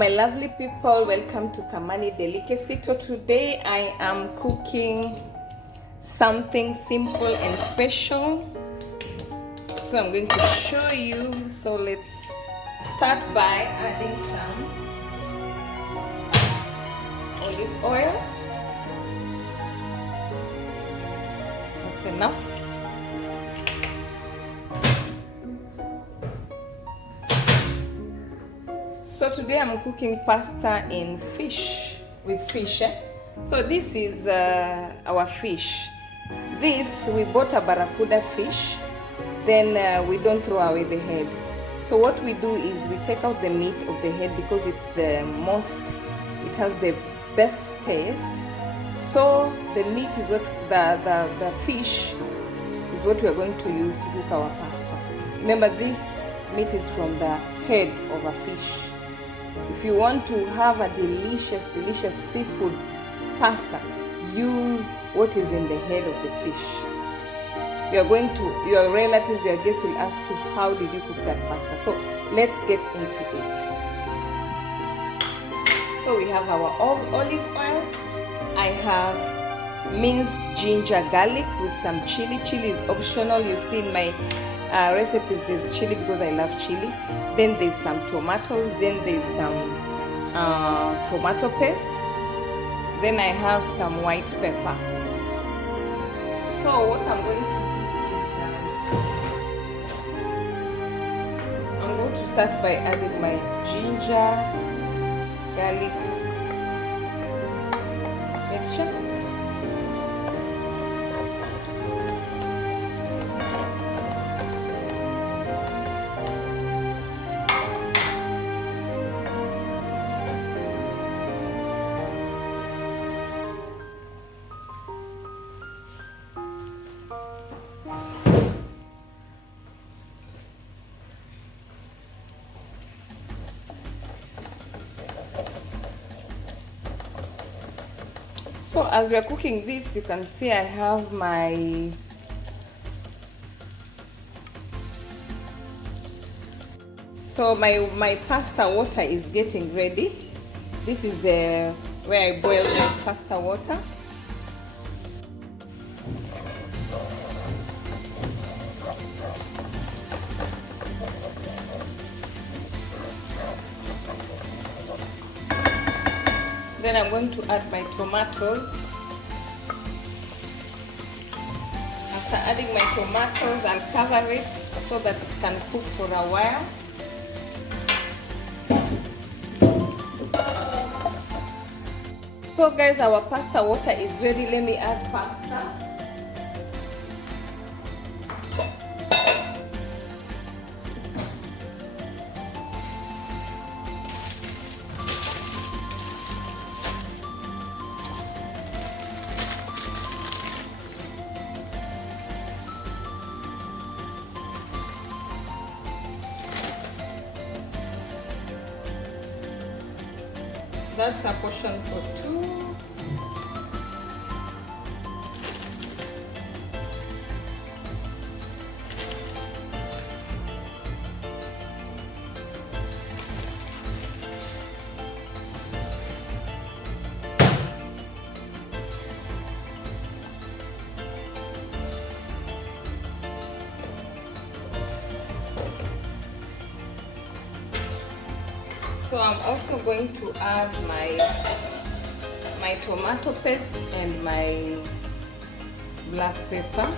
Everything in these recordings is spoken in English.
my lovely people, welcome to Thamani Delicacy. So today I am cooking something simple and special. So I'm going to show you. So let's start by adding some olive oil. That's enough. So today I'm cooking pasta in fish, with fish. So this is our fish. This, we bought a barracuda fish, then we don't throw away the head. So what we do is we take out the meat of the head because it's it has the best taste. So the meat is what, the fish is what we are going to use to cook our pasta. Remember, this meat is from the head of a fish. If you want to have a delicious seafood pasta, use what is in the head of the fish. Your relatives, your guests will ask you, how did you cook that pasta? So let's get into it. So we have our olive oil. I have minced ginger, garlic with some chili. Chili is optional. You see in my recipes there's chili because I love chili. Then there's some tomatoes. Then there's some tomato paste. Then I have some white pepper. So what I'm going to do is I'm going to start by adding my ginger, garlic mixture. So as we are cooking this, you can see I have my my pasta water is getting ready. This is where I boil the pasta water. Then I'm going to add my tomatoes. After adding my tomatoes, I'll cover it so that it can cook for a while. So guys, our pasta water is ready. Let me add pasta. That's a portion for two. So I'm also going to add my tomato paste and my black pepper.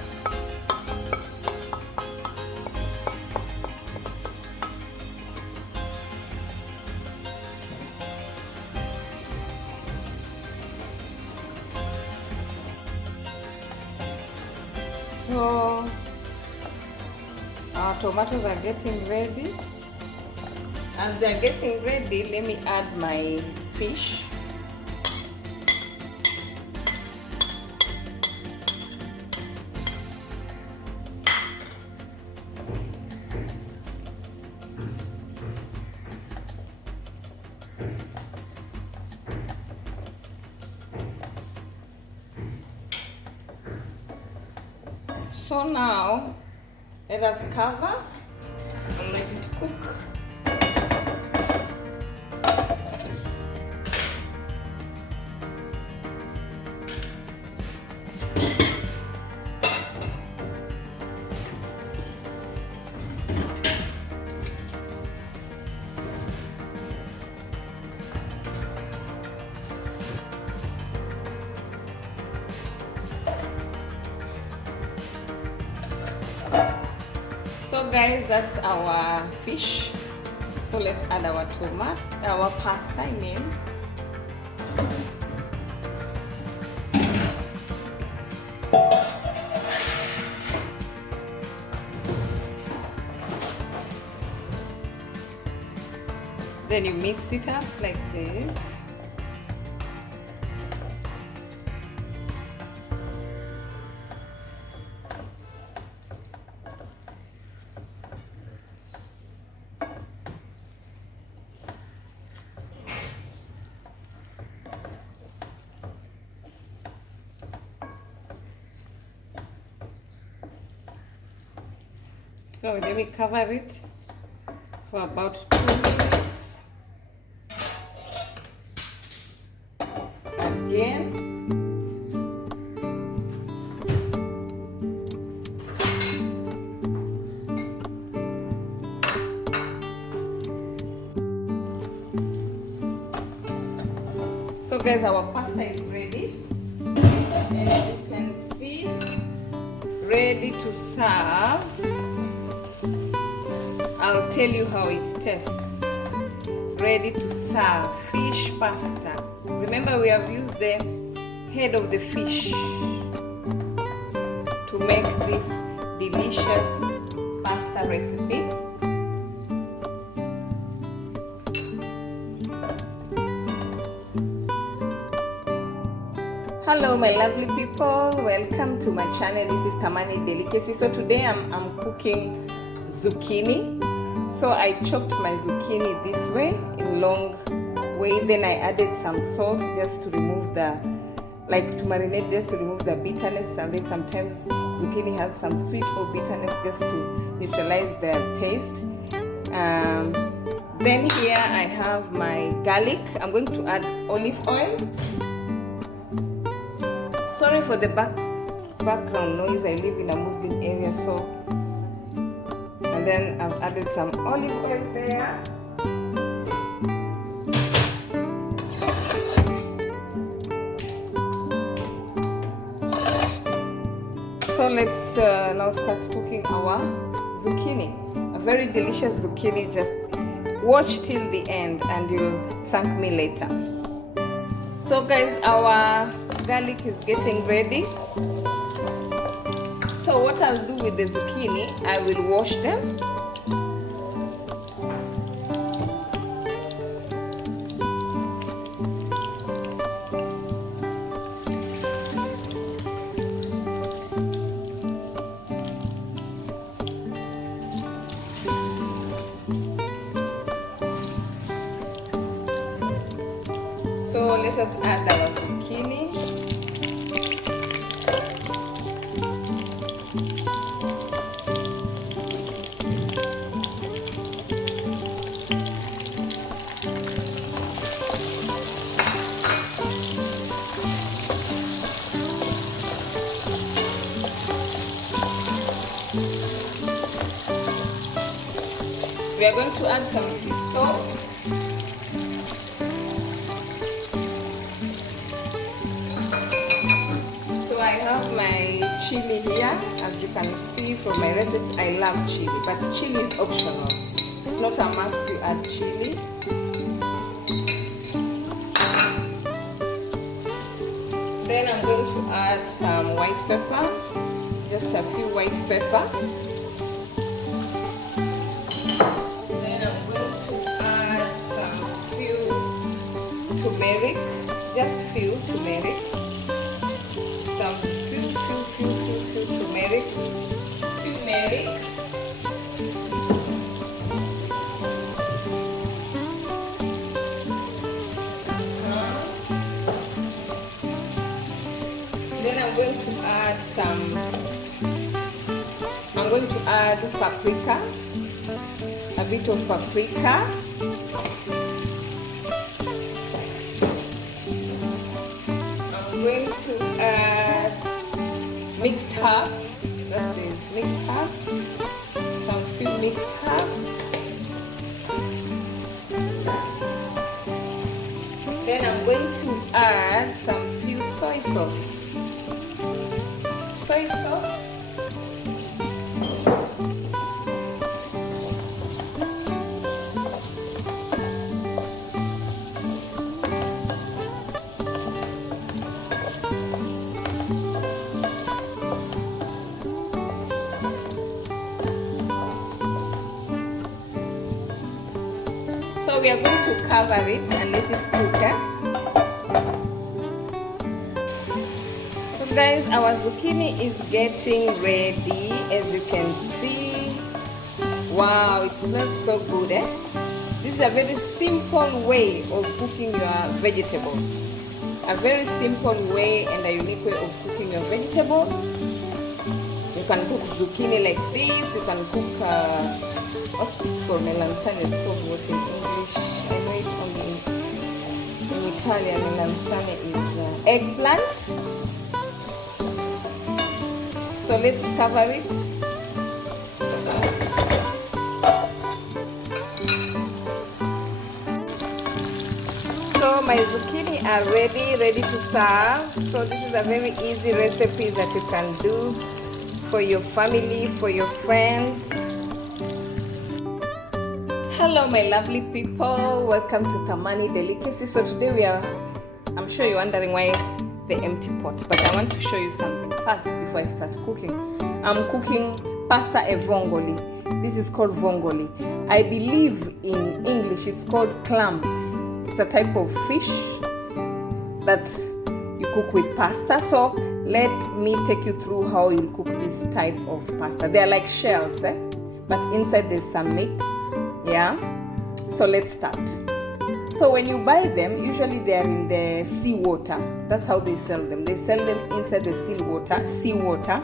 So our tomatoes are getting ready. As they are getting ready, let me add my fish. So now let us cover and let it cook. guys, that's our fish. So let's add our pasta, I mean. Then you mix it up like this. So let me cover it for about 2 minutes. Again. So guys, our pasta is ready. And you can see, ready to serve. I'll tell you how it tastes. Ready to serve fish pasta. Remember, we have used the head of the fish to make this delicious pasta recipe. Hello my lovely people, welcome to my channel. This is Tamani Delicacy. So today I'm cooking zucchini. So I chopped my zucchini this way, in long way. Then I added some salt just to remove the, like to marinate, just to remove the bitterness. And then sometimes zucchini has some sweet or bitterness, just to neutralize the taste. Then here I have my garlic. I'm going to add olive oil. Sorry for the background noise. I live in a Muslim area, so. And then I've added some olive oil there. So let's now start cooking our zucchini. A very delicious zucchini. Just watch till the end and you'll thank me later. So guys, our garlic is getting ready. So what I'll do with the zucchini, I will wash them. So let us add our zucchini. We are going to add some salt. So I have my chili here. As you can see from my recipe, I love chili, but chili is optional. It's not a must to add chili. Then I'm going to add some white pepper, just a few white pepper. Turmeric, just few turmeric, some few turmeric. Then I'm going to add paprika, a bit of paprika. I'm going to add mixed herbs. That's this, mixed herbs. Some few mixed herbs. Then I'm going to add some few soy sauce. Soy sauce. we are going to cover it and let it cook. So guys, our zucchini is getting ready, as you can see. Wow, it smells so good. This is a very simple way of cooking your vegetables. A very simple way and a unique way of cooking your vegetables. You can cook zucchini like this. You can cook what's it called? Melanzane is called what in English? I know it only in Italian. Melanzane is eggplant. So let's cover it. So my zucchini are ready to serve. So this is a very easy recipe that you can do for your family, for your friends. Hello my lovely people, welcome to Thamani Delicacy. So today I'm sure you're wondering why the empty pot, but I want to show you something first before I start cooking. I'm cooking pasta e vongoli. This is called vongoli. I believe in English it's called clams. It's a type of fish that you cook with pasta. So let me take you through how you cook this type of pasta. They are like shells, but inside there's some meat. Yeah, so let's start. So when you buy them, usually they are in the seawater. That's how they sell them. They sell them inside the seawater.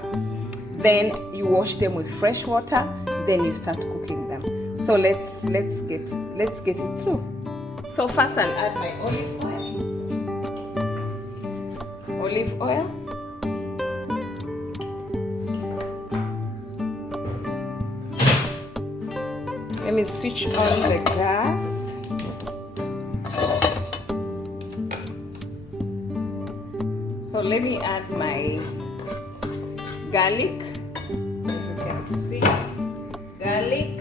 Then you wash them with fresh water. Then you start cooking them. So let's get it through. So first I'll add my olive oil. Let me switch on the gas. So let me add my garlic. As you can see, garlic.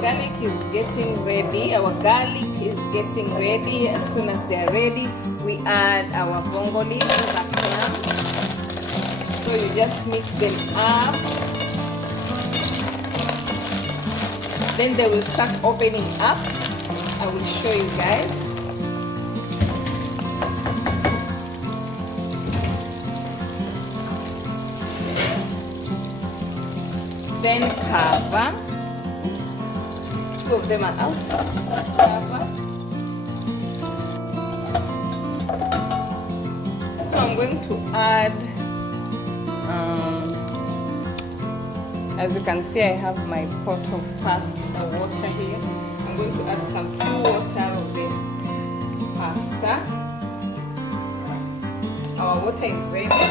Garlic is getting ready. Our garlic is getting ready. As soon as they are ready, we add our vongoli, the clams. So you just mix them up. Then they will start opening up. I will show you guys. Then cover. Two of them are out. Cover. So I'm going to add, as you can see, I have my pot of pasta water here. I'm going to add some few water of the pasta. Our water is ready.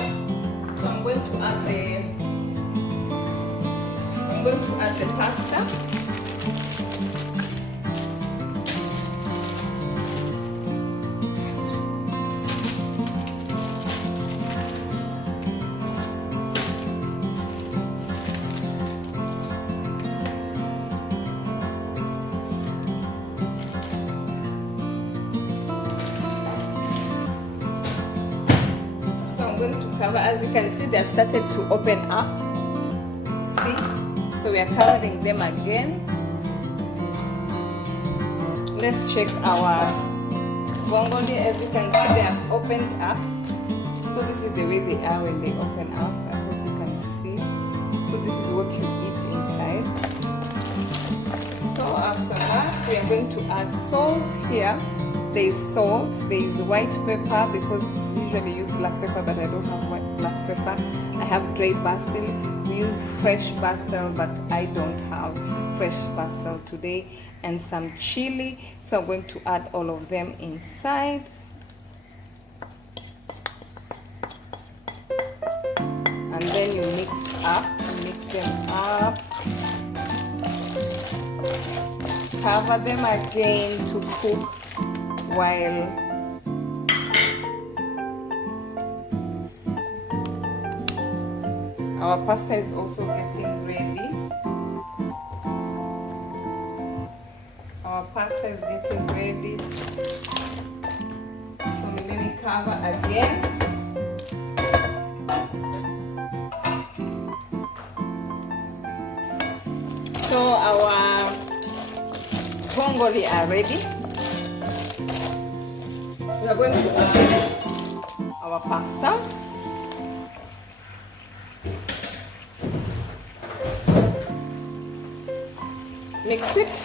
So I'm going to add the pasta. Going to cover. As you can see, they have started to open up. See, so we are covering them again. let's check our vongole. As you can see, they have opened up. So this is the way they are when they open up. I hope you can see. So this is what you eat inside. So after that, we are going to add salt here. There is salt, there is white pepper, because we usually use black pepper, but I don't have white black pepper. I have dry basil. We use fresh basil, but I don't have fresh basil today. And some chili. So I'm going to add all of them inside. And then you mix them up. Cover them again to cook while our pasta is also getting ready. Our pasta is getting ready. So let me cover again. So our vongole are ready. We are going to add our pasta. Mix it.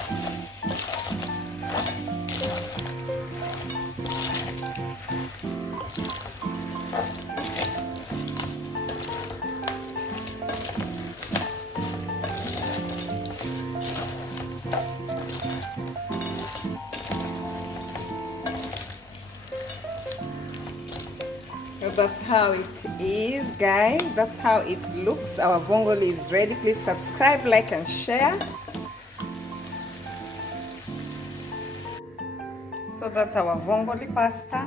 So that's how it is, guys. That's how it looks. Our vongole is ready. Please subscribe, like, and share. So that's our vongole pasta.